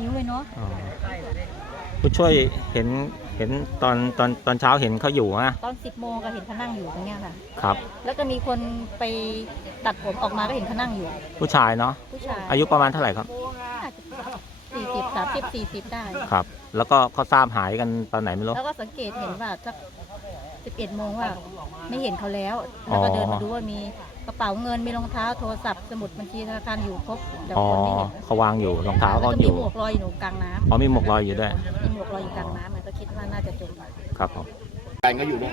นิ้วเลยเนาะอ๋อผู้ช่วยเห็นเห็นตอนตอนตอนเช้าเห็นเขาอยู่นะตอน10โมงก็เห็นเขานั่งอยู่ตรงเนี้ยค่ะ ครับ แล้วก็มีคนไปตัดผมออกมาก็เห็นเขานั่งอยู่ ผู้ชายเนาะผู้ชายอายุประมาณเท่าไหร่ครับสี่สิบสามสิบสี่สิบได้ ครับ แล้วก็เขาทราบหายกันตอนไหนไม่รู้แล้วก็สังเกตเห็นว่าสักสิบเอ็ดโมงว่า ไม่เห็นเขาแล้วแล้วก็เดินมาดูว่ามี กระเป๋าเงินมีรองเท้าโทรศัพท์สมุดบัญชีธนาคารอยู่ครบแต่อ๋อคนไม่เห็นเขาวางอยู่รองเท้าแล้วเขาก็อมียู่หมวกลอยอยู่กลางน้ำอ๋อมีหมวกลอยอยู่ด้วยมีหมวกลอยอยู่กลางน้ำมันก็คิดว่าน่าจะจมครับผมแฟนก็อยู่เนี่ย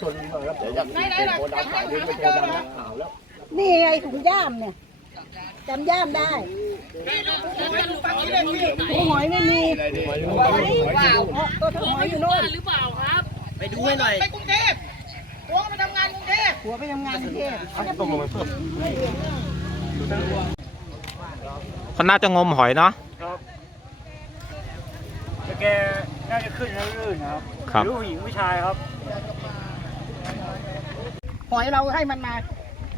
ชนมาแล้วเดี๋ยวจะเป็นโคดำขาวเป็นโคดำนักข่าวแล้วนี่ไงถุงย่ามเนี่ยจำย่ามได้ถุงหอยไม่มีอะไรดีเปล่าตัวถุงหอยอยู่โน่นไปดูให้หน่อย หัวไปทำงานก รุงเทพเขาน่าจะงมหอยเนาะแต่แกน่าจะขึ้นแล้วลื่นนะครับครับไม่รู้ผู้หญิงผู้ชายครับ หอยเราให้มันมา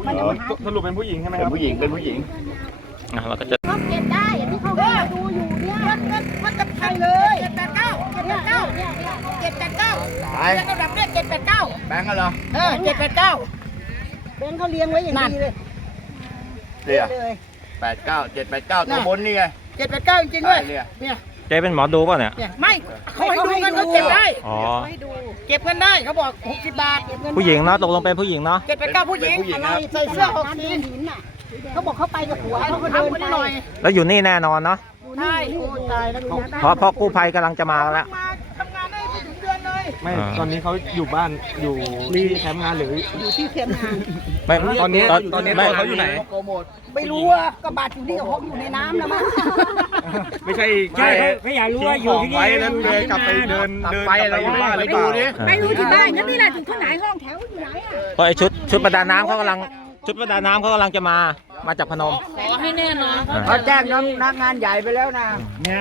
มันจะมาหาสรุปเป็นผู้หญิงใช่ไหมเป็คนรับผู้หญิงเป็นผู้หญิงอะเราก็จะเขาเก็บได้อย่างที่เขาให้เราดูอยู่เนี่ยมันมันมันจะใช่เลยเจ็ดแปดเก้าเจ็ดแปดเก้าเจ็ดแปดเก้าไปเรียงระดับเนี่ยเจ็ดแปดเก้าแบงค์กันเหรอเออเจ็ดแปดเก้า เบนเขาเลี้ยงไว้อย่างดีเลยเรียเลยแปดเก้าเจ็ดแปดเก้าตัวบนนี่ไงเจ็ดแปดเก้าจริงๆด้วยใช่เนี่ยเนี่ยเจ๊เป็นหมอดูป่ะเนี่ย เนี่ยไม่เขาให้ดูกันเขาเก็บได้อ๋อ เก็บกันได้เขาบอกหกสิบบาทผู้หญิงเนาะตกลงเป็นผู้หญิงเนาะเจ็ดแปดเก้าผู้หญิงเป็นผู้หญิงอะไรครับใส่เสื้อหกสีเขาบอกเขาไปกับผัวเขาก็เดินไปหน่อยแล้วอยู่นี่แน่นอนเนาะใช่โอ้ตายแล้วดูนะเพราะเพราะกู้ภัยกำลังจะมาแล้ว ไม่อ่า ตอนนี้เขาอยู่บ้านอยู่ที่แคมป์งานหรืออยู่ที่เทียมงานไม่ตอนนี้ตอนตอนนี้ไม่ตัวเขาอยู่ไหนโปรโมทไม่รู้อะกระบาดอยู่นี่กับเขาอยู่ในน้ำแล้วมั้งไม่ใช่ใช่เขาอยากรู้ว่าอยู่ที่นี่ไว้แล้วเดินกลับไปเดินเดินไปกลัอะไรบไปอยู่บ้านหไปรือเปดูล่าดิไม่รู้ที่บ้านก็นี่แหละถึงที่ไหนห้องแถวอยู่ไหนอะเพราะไอชุดชุดประดาน้ำเขากำลังชุดประดาน้ำเขากำลังจะมามาจากพนม ขอให้แน่นอนอ่าเขาแจ้งน้ำนักงานใหญ่ไปแล้วนะงา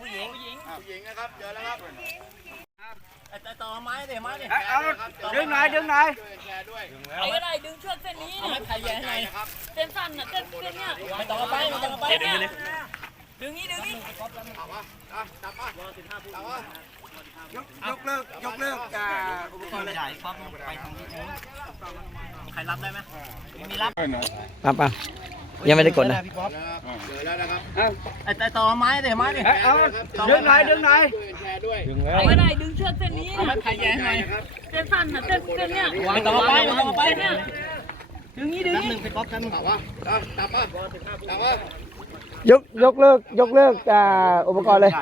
ผู้หญิงนะครับเจอแล้วครับแต่ต่อไม้เดี๋ยวไม้เดี๋ยวเอาดึงหน่อยดึงหน่อยแชร์ด้วยใครก็ได้ดึงเชือกเส้นนี้เนี่ยใครแย่ไหนนะครเส้นสั้นน่ะเส้นเส้นเนี้ยไม่ต้องไปไม่ต้องไปเนี่ยดึงนี้ดึงนี้เอาวะอะจับมาจับมายกเลิกยกเลิกอุปกรณ์ใหญ่ครับไปทางนี้ใครรับได้ไหมครับป่ะ ยังไม่ได้กดนะเจอแล้วนะครับแต่ต่อไม้เดี๋ยวไม้เดี๋ยวเอาดึงหน่อยดึงหน่อยช่วยแชร์ด้วยใครก็ได้ดึงเชือกเส้นนี้เนี่ยใครแย่ไหนครับเส้นสั้นน่ะเส้นเส้นเนี้ยไม่ต้องเอาไปไม่ต้องเอาไปเนี่ยดึงนี้ดึงนี้จับวะอะจับมาจับมายกยกเลิกยกเลิกอ่าอุปกรณ์เลย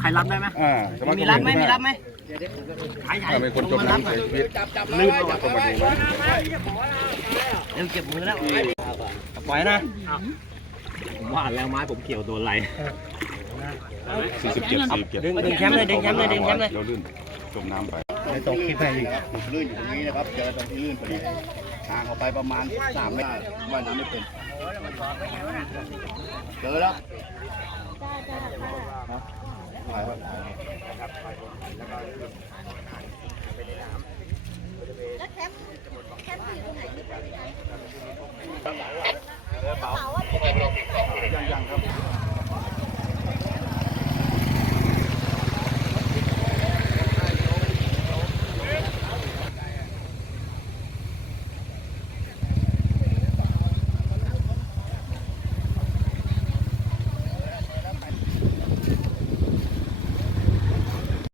ใครรับได้ไหมอ่ามีรับไหมมีรับไหมเป็นคนจมน้ำเสียชีวิตจับจับมาไว้จับมาไว้ เดี๋ยวเก็บมือแล้วปล่อยนะผมว่าแล้วไม้ผมเกี่ยวโดนอะไรดึงดึงแคมป์เลยดึงแคมป์เลยดึงแคมป์เลยไม่ตกที่ไหนลื่นอยู่ตรงนี้นะครับเจอตรงที่ลื่นพอดีห่างออกไปประมาณสามเมตรว่ายน้ำไม่เป็นเจอแล้วถ่ายครับยังยังครับ